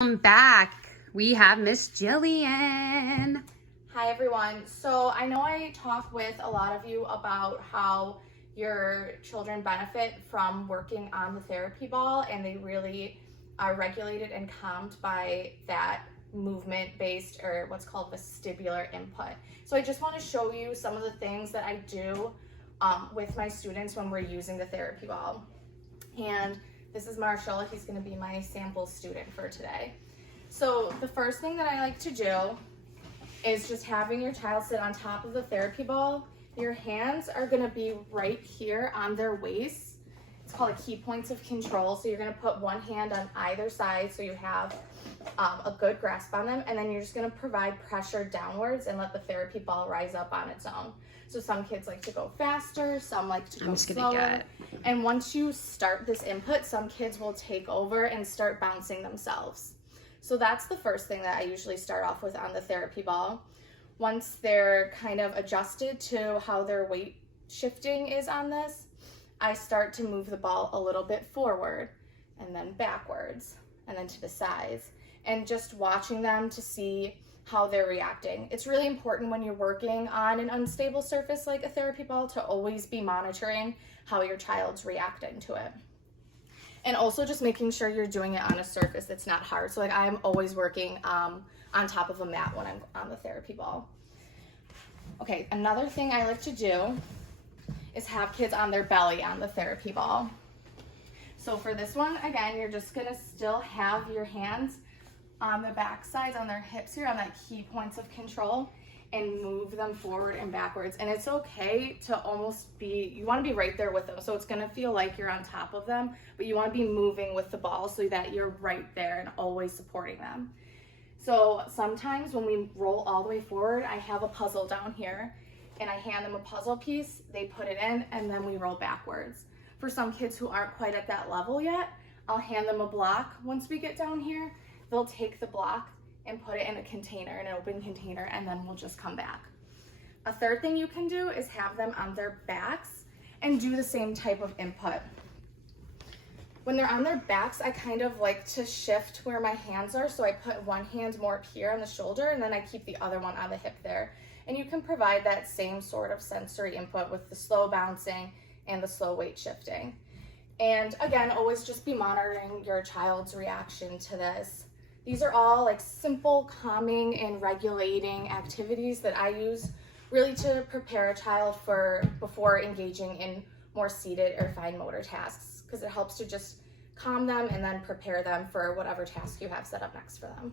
Welcome back. We have Miss Jillian. Hi everyone. So I know I talk with a lot of you about how your children benefit from working on the therapy ball, and they really are regulated and calmed by that movement-based, or what's called vestibular input. So I just want to show you some of the things that I do with my students when we're using the therapy ball. And this is Marshall. He's going to be my sample student for today. So the first thing that I like to do is just having your child sit on top of the therapy ball. Your hands are going to be right here on their waist. It's called a key points of control. So you're going to put one hand on either side so you have a good grasp on them, and then you're just going to provide pressure downwards and let the therapy ball rise up on its own. So some kids like to go faster, some like to go slower. And once you start this input, some kids will take over and start bouncing themselves. So that's the first thing that I usually start off with on the therapy ball. Once they're kind of adjusted to how their weight shifting is on this, I start to move the ball a little bit forward and then backwards and then to the sides, and just watching them to see how they're reacting. It's really important when you're working on an unstable surface like a therapy ball to always be monitoring how your child's reacting to it. And also just making sure you're doing it on a surface that's not hard. So like I'm always working on top of a mat when I'm on the therapy ball. Okay, another thing I like to do is have kids on their belly on the therapy ball. So for this one, again, you're just gonna still have your hands on the back sides, on their hips here, on that key points of control, and move them forward and backwards. And it's okay to almost be, you wanna be right there with them. So it's gonna feel like you're on top of them, but you wanna be moving with the ball so that you're right there and always supporting them. So sometimes when we roll all the way forward, I have a puzzle down here and I hand them a puzzle piece, they put it in, and then we roll backwards. For some kids who aren't quite at that level yet, I'll hand them a block. Once we get down here, they'll take the block and put it in a container, in an open container, and then we'll just come back. A third thing you can do is have them on their backs and do the same type of input. When they're on their backs, I kind of like to shift where my hands are, so I put one hand more up here on the shoulder, and then I keep the other one on the hip there. And you can provide that same sort of sensory input with the slow bouncing and the slow weight shifting. And again, always just be monitoring your child's reaction to this. These are all like simple calming and regulating activities that I use really to prepare a child for before engaging in more seated or fine motor tasks, because it helps to just calm them and then prepare them for whatever task you have set up next for them.